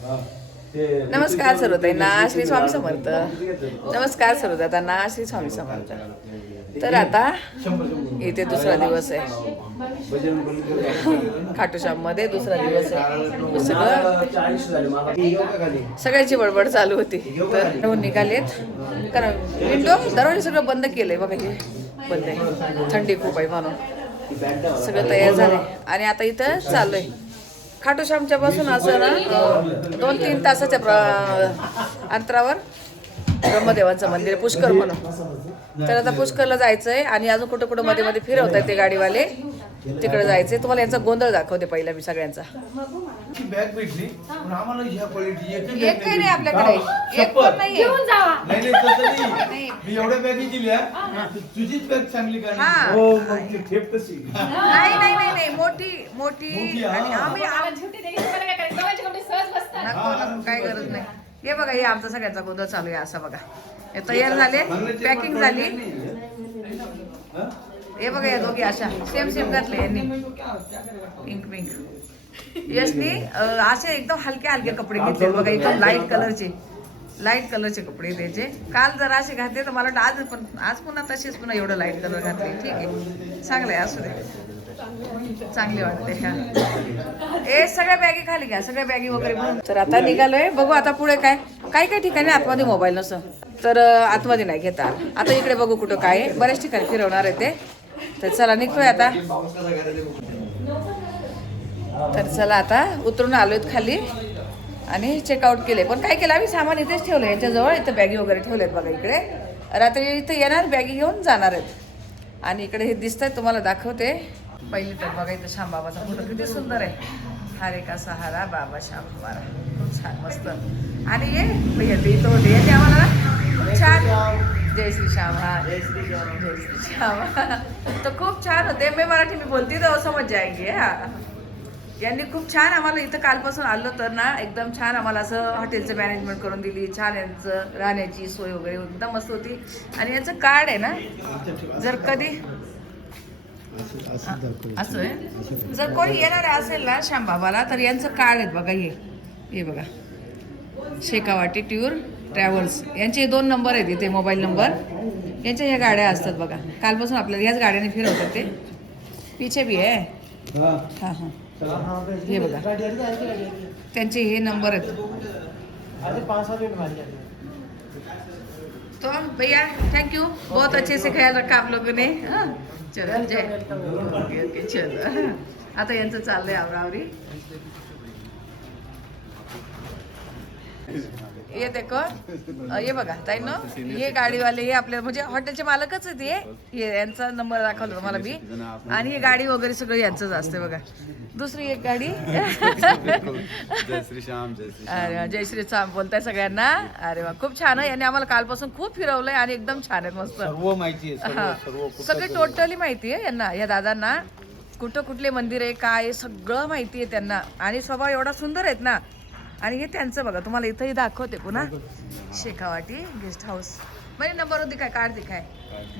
नमस्कार सर्वताईंना श्री स्वामी समर्थ. नमस्कार सर्वदातांना श्री स्वामी समर्थ. तर आता इथे दुसरा दिवस आहे, खाटूश्याममध्ये दुसरा दिवस आहे. सगळ्याची बडबड चालू होती. तर निघालेत कारण विंडो दरवाजे सगळं बंद केलंय बघा, हे बंद आहे, थंडी खूप आहे म्हणून सगळं तयार झालंय. आणि आता इथं चाललंय खाटूश्यामच्या पासून असं ना 2-3 तासाच्या अंतरावर ब्रह्मदेवांचं मंदिर आहे, पुष्कर म्हणून. तर आता पुष्करला जायचंय आणि अजून कुठं कुठं मध्ये मध्ये फिरवत आहेत ते गाडीवाले, तिकडे जायचंय. तुम्हाला यांचा गोंधळ दाखवते पहिला मी सगळ्यांचा. बॅग भेटली पण आम्हाला ह्या क्वालिटी एक काही नाही आपल्याकडे, एक पण नाहीये. मी एवढ्या बॅगी दिल्या, तुझीच बॅग चांगली का? नाही नाही नाही नाही, मोठी मोठी. आणि आम्ही नको काय गरज नाही. हे बघा, हे आमचा सगळ्यांचा गोंधळ चालू आहे असा बघा. हे तयार झाले, पॅकिंग झाली. हे बघा, या दोघी अशा सेम घातले यांनी, पिंक पिंक. यशनी असे एकदम हलके कपडे घेतले बघा, एकदम लाईट कलरचे कपडे त्याचे. काल जर असे घातले तर मला वाटतं आज पुन्हा तसेच पुन्हा एवढं लाईट कलर घातले. ठीक आहे, चांगलं आहे, असू दे, चांगले वाटते. हे सगळ्या बॅगी खाली घ्या, सगळ्या बॅगी वगैरे भरून. तर आता निघालोय, बघू आता पुढे काय. काही ठिकाणी आतमध्ये मोबाईल नसतं तर आतमध्ये नाही घेता. आता इकडे बघू कुठं काय आहे, बऱ्याच ठिकाणी फिरवणार आहे ते. तर चला निघतोय आता. तर चला आता उतरून आलोय खाली आणि चेकआउट केले. पण काय केलं आम्ही, सामान इथेच ठेवलं याच्याजवळ. इथं बॅगी वगैरे ठेवलेत बघा इकडे. रात्री इथं येणार, बॅगी घेऊन जाणार आहेत. आणि इकडे हे दिसत आहे, तुम्हाला दाखवते. पहिली तर बघा इथं श्यामबाबाचा फोटो किती सुंदर आहे. हरे का सहारा बाबा श्याम हमारा, खूप छान मस्त. आणि ये भैया ते इथं होते, यांनी आम्हाला खूप छान जय श्री श्याम. हा जय श्री श्याम. तर खूप छान होते. मी मराठी मी बोलती तर समज जाएगी. हा, यांनी खूप छान आम्हाला इथं कालपासून आलो तर ना एकदम छान आम्हाला असं हॉटेलचं मॅनेजमेंट करून दिली. छान यांचं राहण्याची सोय वगैरे एकदम मस्त होती. आणि यांचं कार्ड आहे ना, जर कधी असं आहे, जर कोणी येणार असेल ना श्यामबाबाला तर यांचं कार्ड आहेत बघा. हे बघा, शेकावाटी टूर ट्रॅव्हल्स, यांचे 2 नंबर आहेत इथे, मोबाईल नंबर. यांच्या ह्या गाड्या असतात बघा, कालपासून आपल्याला ह्याच गाड्याने फिरवतात ते. पिछे भी आहे. हां हां, हे बघा त्यांचे हे नंबर आहेत. तो भैया थैंक यू, बहुत अच्छे से ख्याल रखा आप लोगों ने. चलो जय. ओके चलो. आता यांचं चाललंय आवरावरी. ये देखो, ये बघा ताईनो, हे गाडीवाले हे आपल्या म्हणजे हॉटेलचे मालकच आहेत. हे यांचा नंबर दाखवला तुम्हाला मी. आणि हे गाडी वगैरे सगळं यांचंच असते बघा. दुसरी एक गाडी जय श्री श्याम. अरे जय श्री श्याम बोलताय सगळ्यांना. अरे वा, खूप छान आहे. यांनी आम्हाला कालपासून खूप फिरवलंय आणि एकदम छान आहे, मस्त सर्व माहिती आहे. सगळी टोटली माहिती आहे यांना, या दादांना. कुठं कुठले मंदिर आहे काय आहे सगळं माहिती आहे त्यांना. आणि स्वभाव एवढा सुंदर आहेत ना. आणि हे त्यांचं बघा, तुम्हाला इथंही दाखवते पुन्हा. शेखावाटी गेस्ट हाऊस, म्हणजे नंबर होती काय, कार्ड दिखाय.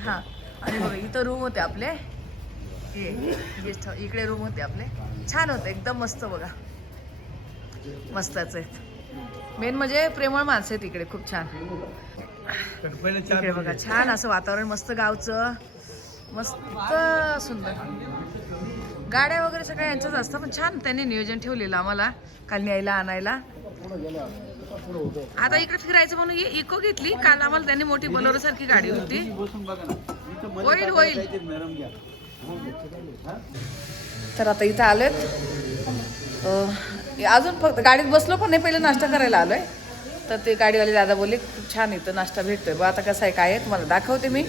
हां, आणि बघा इथं रूम होते आपले. हे गेस्ट हाऊस, इकडे रूम होते आपले. छान होतं, एकदम मस्त बघा, मस्तच आहेत. मेन म्हणजे प्रेमळ माणसं आहेत इकडे, खूप छान. इकडे बघा छान असं वातावरण, मस्त गावचं, मस्त सुंदर. गाड्या वगैरे सगळ्या यांचंच असतं, पण छान त्यांनी नियोजन ठेवलेलं आम्हाला काल न्यायला आणायला. आता इकडे फिरायचं म्हणून इको घेतली. काल आम्हाला त्यांनी मोठी बोलेरो सारखी गाडी होती. होईल. तर आता इथं आलोय, अजून फक्त गाडीत बसलो पण नाही, पहिले नाश्ता करायला आलोय. तर ते गाडीवाले दादा बोलले खूप छान इथं नाश्ता भेटतोय. बघ आता कसं आहे काय आहे तुम्हाला दाखवते मी.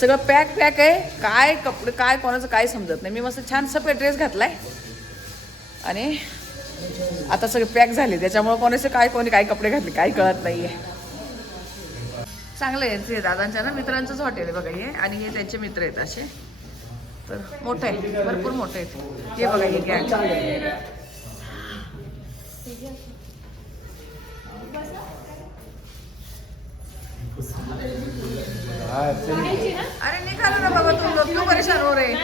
सगळं पॅक आहे, काय कपडे काय कोणाचं काय समजत नाही. मी मस्त छान सफेद ड्रेस घातलाय आणि आता सगळे पॅक झाले, त्याच्यामुळे कोणाचे काय कोणी काय कपडे घातले काय कळत नाहीये. चांगलं आहे दादांच्या ना मित्रांचंच हॉटेल आहे बघा हे. आणि हे त्यांचे मित्र आहेत असे, तर मोठं आहे, भरपूर मोठं आहे. हे बघा हे गॅग. अरे निघालो ना बाबा, तुम लोग क्यों परेशान हो रहे.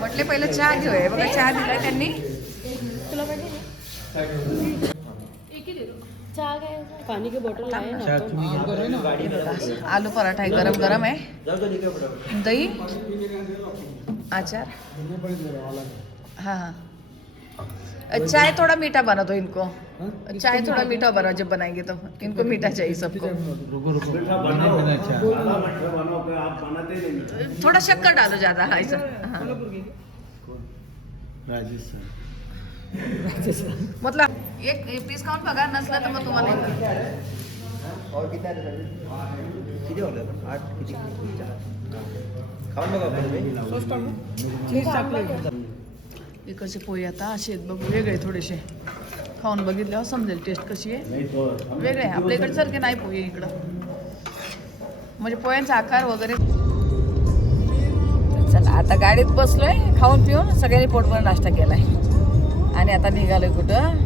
म्हटले पहिलं चहा घेऊया. बघा चहा दिलाय त्यांनी. तुला पाहिजे चहा काय पाणी की बॉटल आहे ना आलू पराठा आहे, गरम गरम आहे, दही, अचार। हाँ हाँ, चाय थोड़ा मीठा बना दो इनको, चाय थोड़ा मीठा बना, जब बनाएंगे तो इनको मीठा चाहिए सबको। थोड़ा शक्कर डालो ज्यादा, हाँ ऐसा। हाँ। राजस्थान मतलब एक पीस खाऊन बघा, नसलं तर मग तुम्हाला इकडचे पोहे आता असे आहेत बघू, वेगळे थोडेसे खाऊन बघितल्यावर समजेल टेस्ट कशी आहे, वेगळे आहे आपल्या इकडे सारखे नाही पोहे इकडं, म्हणजे पोह्यांचा आकार वगैरे। चला आता गाडीत बसलोय, खाऊन पिऊन सगळ्यांनी पोटभर नाश्ता केलाय आणि आता निघालोय कुठं,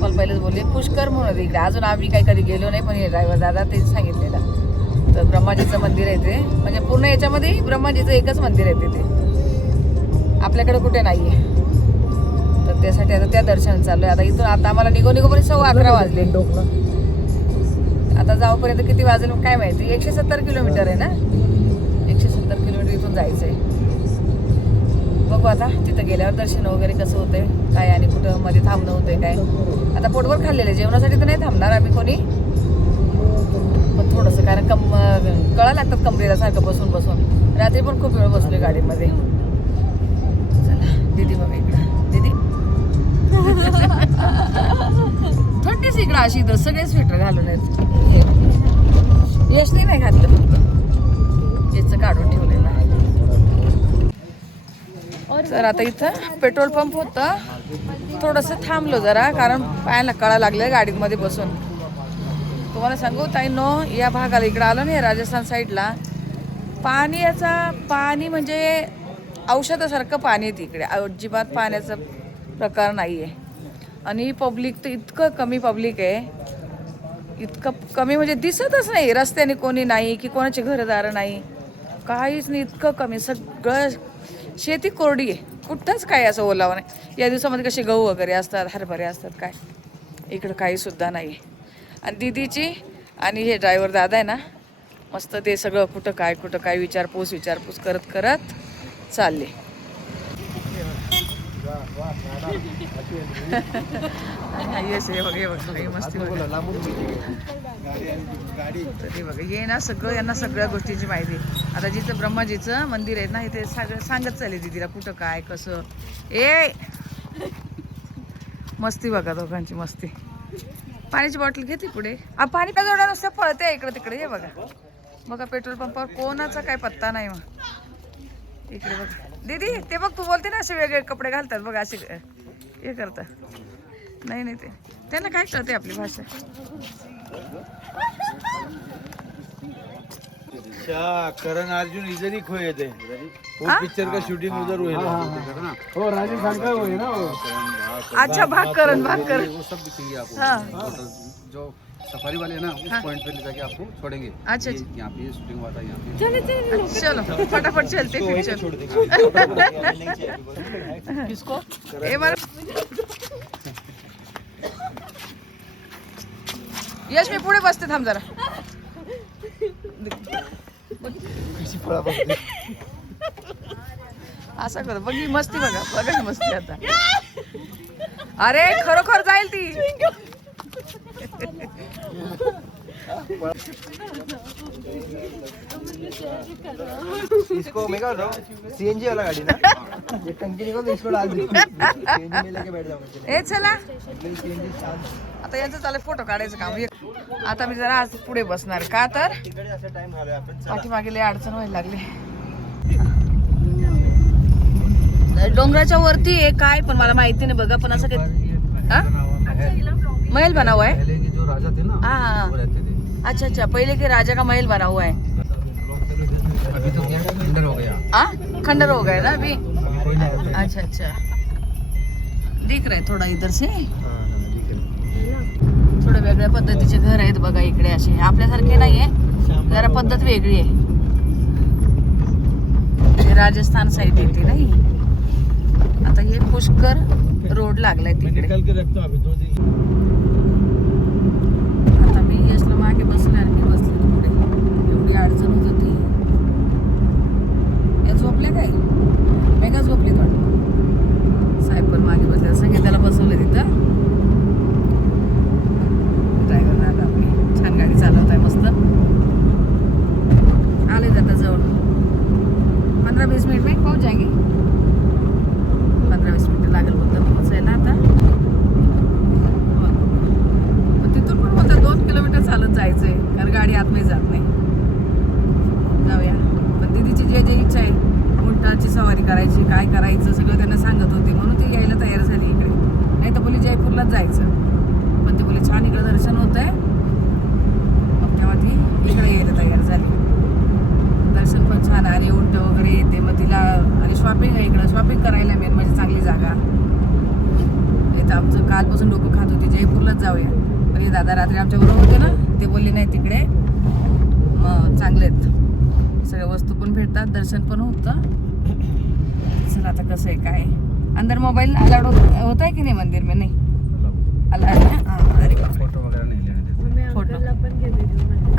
मला पहिलेच बोलले पुष्कर म्हणून इकडे, अजून आम्ही काही कधी गेलो नाही, पण हे ड्रायव्हर दादा तेच सांगितलेलं। तर ब्रह्माजीचं मंदिर आहे ते, म्हणजे पूर्ण याच्यामध्ये ब्रह्माजीचं एकच मंदिर आहे तिथे, आपल्याकडे कुठे नाही आहे। तर त्यासाठी आता त्या दर्शन चालू आहे। आता इथून आता आम्हाला निघोपर्यंत 11:15 वाजले, आता जाऊपर्यंत किती वाजेल काय माहिती। 170 किलोमीटर आहे ना, 170 किलोमीटर इथून जायचं आहे। बघू आता तिथं गेल्यावर दर्शन वगैरे कसं होतंय काय, आणि कुठं मध्ये थांबणं होतंय काय। आता पोटभर खाल्लेलं, जेवणासाठी तर नाही थांबणार आम्ही कोणी, पण थोडंसं, कारण कळा लागतात कमरेला सारखं बसून बसून, रात्री पण खूप वेळ बसलोय गाडीमध्ये। चला दीदी बघा इकडं, दीदी थंडीच इकडं अशी, इथं सगळे स्वेटर घालून आहेत, यशनी नाही घातलं, फक्त याचं काढून ठेवलेलं आहे। तर आता इथं पेट्रोल पंप होतं, थोडंसं थांबलो जरा, कारण पायाला कळा लागलं गाडीमध्ये बसून। तुम्हाला सांगू ताईंनो, या भागाला इकडं आलो नाही, राजस्थान साईडला पाणी म्हणजे औषधासारखं पाणी आहे तिकडे, अजिबात पाण्याचा प्रकार नाही आहे। आणि पब्लिक तर इतकं कमी पब्लिक आहे, इतकं कमी म्हणजे दिसतच नाही, रस्त्याने कोणी नाही की कोणाची घरदारं नाही, काहीच नाही, इतकं कमी, सगळं शेती कोरडी आहे, कुठंच काय असं ओलावं नाही। या दिवसामध्ये कसे गहू वगैरे असतात, हरभरे असतात, काय इकडं काही सुद्धा नाही आहे। आणि दीदीची आणि हे ड्रायव्हर दादा आहे ना, मस्त ते सगळं कुठं काय विचारपूस करत चालले। येस हे बघ, हे बघ मस्ती बघा, हे ना सगळं, यांना सगळ्या गोष्टींची माहिती। आता जिथं ब्रह्माजीचं मंदिर आहे ना, इथे सांगत चालले दीदीला कुठं काय कसं। ए मस्ती बघा दोघांची मस्ती। पाण्याची बॉटल घेतली पुढे, पाणी प्याजोडा नुसतं पळते इकडे तिकडे, हे बघा पेट्रोल पंपावर कोणाचा काय पत्ता नाही। मग इकडे बघा दीदी, ते बघ तू बोलते ना असे वेगळे कपडे घालतात बघा, असे हे करतात, नाही ते त्यांना काय कळते आपली भाषा। अच्छा, करण अर्जुन इधर ही खोए थे, वो पिक्चर का शूटिंग उधर हुए थे। ओ राजस्थान का वो है ना वो, अच्छा भाग करण वो सब दिखेंगे आपको। हाँ। जो सफारी वाले है ना, उस पॉइंट पे ले जाके आपको छोड़ेंगे। अच्छा यहाँ पे शूटिंग हुआ था, यहाँ पे। चलो फटाफट चलते पिक्चर। किसको यश मी पुढे बसते, थांब जरा। असं कर बघ, ही मस्ती बघा मस्ती आता। अरे खरोखर जाईल ती। इसको मैं कह रहा हूँ सीएनजी वाला गाड़ी ना, ये टंकी निकाल इसको डाल दे, सीएनजी में लेके बैठ जाऊंगा। ए चला आता यांचं चालेल फोटो काढायचं काम। आता मी जरा आज पुढे बसणार, का तर पाठीमागे लय अडचण व्हायला लागली। डोंगराच्या वरती आहे काय, पण मला माहिती नाही बघा, पण असं काही महल बना हुआ है। जो राजा थे ना, हाँ वो रहते थे। अच्छा, पहले के राजा का महल बना हुआ है। अभी तो क्या खंडर हो गया। खंडर हो गया ना अभी। अच्छा दिख रहा है थोड़ा इधर से, थोडं वेगळ्या पद्धतीचे घर आहेत बघा इकडे, असे आपल्यासारखे नाहीये, जरा पद्धत वेगळी आहे। राजस्थान साईड येते नाही। आता हे पुष्कर रोड लागलाय तिकडे. आता मी यशला मागे बसले आणि मी बसले पुढे. एवढी अडचण होत होती. या झोपले काय मेघा झोपली थोडं. साहेब पण मागे बसले सगळे त्याला बसवलं तिथं. ड्रायव्हर आला आपली छान गाडी चालवत आहे मस्त. आले जाता जवळ 15-20 मिनिट में पहुंच जाएंगे. 15-20 मिनिटं लागेल बोलतात पोहोचायला आता. पण तिथून पण बोलतात 2 किलोमीटर चालत जायचंय कारण गाडी आतमध्ये जात नाही. जाऊया. पण दीदीची जे इच्छा आहे उंटाची सवारी करायची काय करायचं सगळं त्यांना सांगत होते म्हणून ती यायला तयार झाली इकडे. नाही तर बोली जयपूरलाच जायचं पण ते बोले छान इकडे दर्शन होत आहे मग तेव्हा ती इकडे यायला तयार झाली. दर्शन पण छान आणि उंट वगैरे येते मग तिला आणि शॉपिंग आहे इकडं. शॉपिंग करायला मेन म्हणजे चांगली जागा. इथं आमचं कालपासून डोकं खात होती जयपूरलाच जाऊया पण हे दादा रात्री आमच्या बरोबर होते ना ते बोलले नाही तिकडे मग चांगले आहेत सगळ्या वस्तू पण भेटतात दर्शन पण होतं. चल आता कसं आहे काय अंदर मोबाईल अलाउड होत आहे की नाही मंदिर में नाही अलाउड है. हाँ अरे फोटो वगैरह नहीं लेने देते. फोटो पण घेते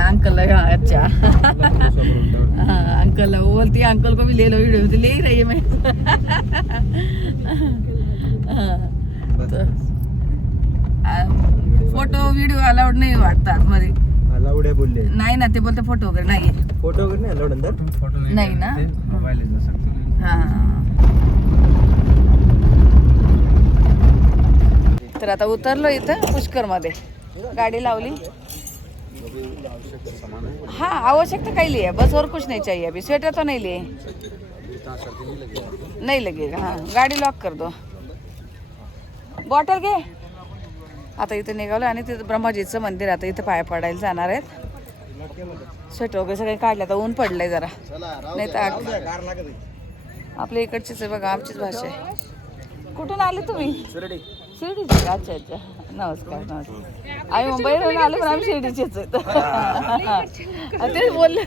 अंकल लगा अच्छा. हाँ अंकल वो बोलती है अंकल को भी ले लो वीडियो तो ले ही रही है मैं. फोटो व्हिडिओ अलाउड नाही वाटतात मध्ये. अलाउड आहे बोलले. नाही ना ते बोलते फोटो वगैरे नाही. फोटो वगैरे नाही अलाउड अंदर. फोटो नहीं ना? मोबाइल ले जा सकते हैं. हा. तर आता उतरलो इथं पुष्कर मध्ये गाडी लावली. हाँ आवश्यकता काही लिए बस और कुछ नहीं चाहिए अभी. स्वेटर तो नहीं लिए नहीं लगेगा. हाँ गाडी लॉक कर दो. बॉटल घे. आता इथे निघालो आणि तिथं ब्रह्माजीचं मंदिर आता इथं पाया पडायला जाणार आहेत. स्वेटर वगैरे सगळे काढले आता ऊन पडलंय जरा नाही तर आपल्या इकडचीच आहे बघा आमचीच भाषा आहे. कुठून आले तुम्ही? शिर्डीचे. अच्छा अच्छा नमस्कार नमस्कार. आम्ही मुंबईवरून आलो पण आम्ही शिर्डीचेच आहेत. तेच बोलले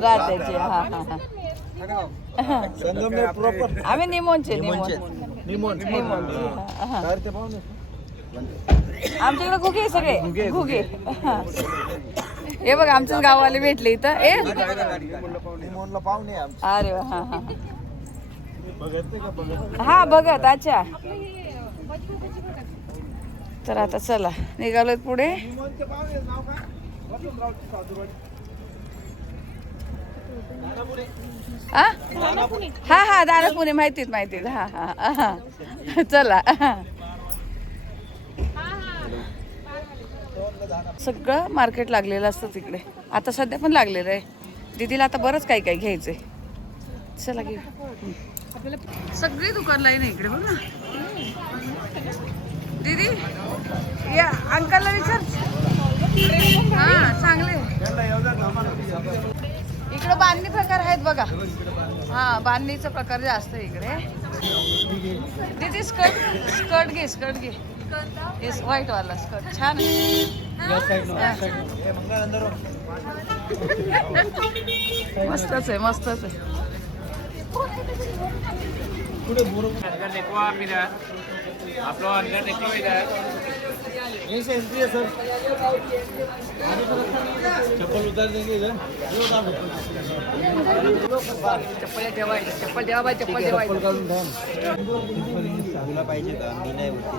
राहत्याचे. हा हा हा आम्ही निमोनचे. आमच्याकडे घुगे सगळे घुगे. हे बघ आमच्याच गाववाले भेटले इथं. अरे वा. हा हा हा बघत. अच्छा तर आता चला निघालोय पुढे. हा हा दानापुणे माहितीत. हा हा हा चला. सगळं मार्केट लागलेलं असतं तिकडे. आता सध्या पण लागलेलं आहे. दीदीला आता बरंच काही काही घ्यायचंय. चला घेऊ. सगळी दुकान लाईन आहे इकडे बघ ना. दीदी या अंकलला विचार. हा चांगले इकडे बांधणी प्रकार आहेत बघा. हा बांधणीचा प्रकार जास्त आहे इकडे. दीदी स्कर्ट घे. व्हाईट वाला स्कर्ट छान आहे. मस्तच आहे. अंदर देखो आप इधर आप लोग अंदर देखो इधर यहीं से एंट्री है सर. चप्पल उतार देंगे इधर. चप्पल ठेवायचं. काढून सांगला पाहिजे का मी नाही वरती.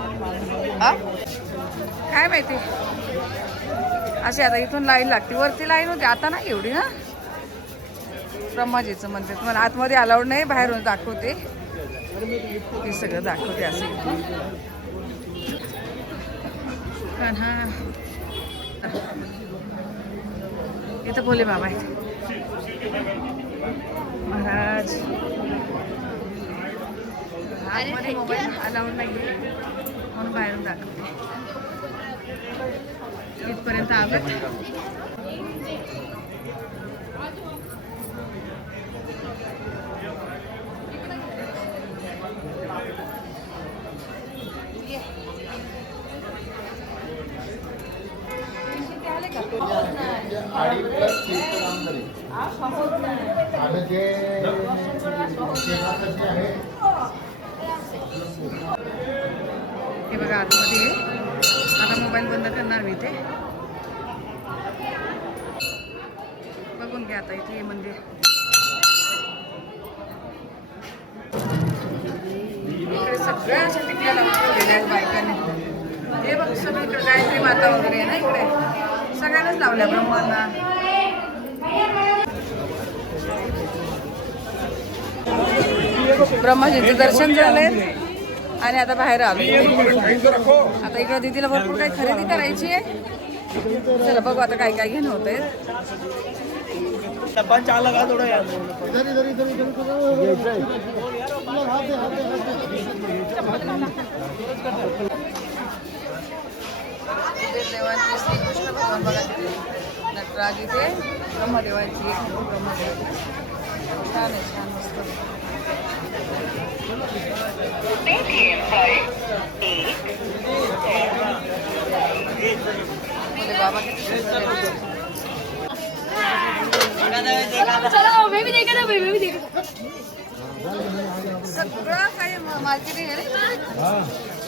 काय माहिती असे आता इथून लाईन लागते. वरती लाईन होती आता नाही एवढी ना. ब्रह्माजीचं मंदिर तुम्हाला आतमध्ये अलाउड नाही बाहेरून दाखवते. हे सगळं दाखवते असे. हा इथं भोले बाबा आहेत महाराज. आतमध्ये मोबाईल अलाउड नाही म्हणून बाहेरून दाखवते. इथपर्यंत आलं. हे बघा आतमध्ये आहे. आता मोबाईल बंद करणार मी इथे. बघून घ्या आता इथे हे मंदिर. इकडे सगळ्या अशा टिकल्या लावलेल्या आहेत बायकांनी. हे बघ सगळीकडे गायत्री माता वगैरे आहे ना इकडे. सगळ्यांनाच लावल्या ब्रह्मांना. ब्रह्माजींचं दर्शन झालंय आणि आता बाहेर आलो. आता इकडे दीदीला भरपूर काही खरेदी करायची आहे. चला बघू आता काय काय घेणं होतंय. देवांची श्रीकृष्ण भगवान बघा तिथे. नटराज इथे ब्रह्मदेवांची ब्रह्मदेव छान आहे. छान मस्त. बाबा किती सुंदर आहे. चलो मैं भी देखा था, मैं भी देखा. सगळं काही मार्केटिंग आहे ना.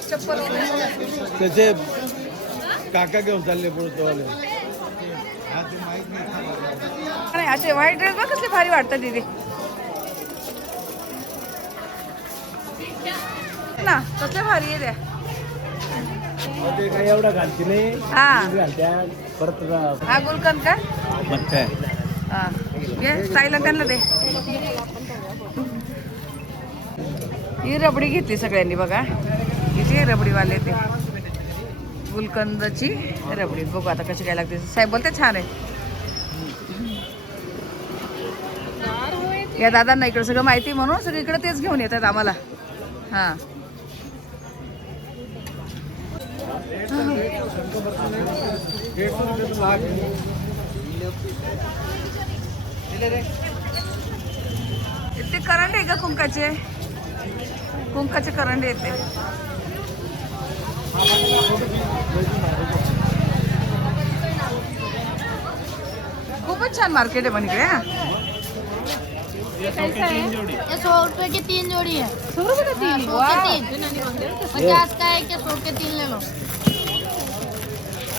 चप्पल वगैरे. त्याचे काका घेऊन चालले पुढे. नाही असे व्हाईट ड्रेस बघ कसले भारी वाटतात तिथे ना. कसले भारी आहे त्या. काही एवढा घालते नाही. हा घालत्या परत हा गुलकंद का. बघताय. हा घे ताईला त्यांना दे. ही रबडी घेतली सगळ्यांनी बघा. इथे रबडीवाले ते गुलकंदची रबडी. बघू आता कशी काय लागते. साहेब बोलते छान आहे. या दादांना इकडे सगळं माहिती म्हणून सगळं इकडे तेच घेऊन येतात आम्हाला. हां ते करंडे आहे का कुंकाचे. कुंकाचे करंडे येते. खूपच छान मार्केट आहे पण इकडे. हा ये 100 रुपए की 3 जोड़ी है. 100 रुपये का 3. 100 के 3. 50 का है कि 100 के 3 ले लो.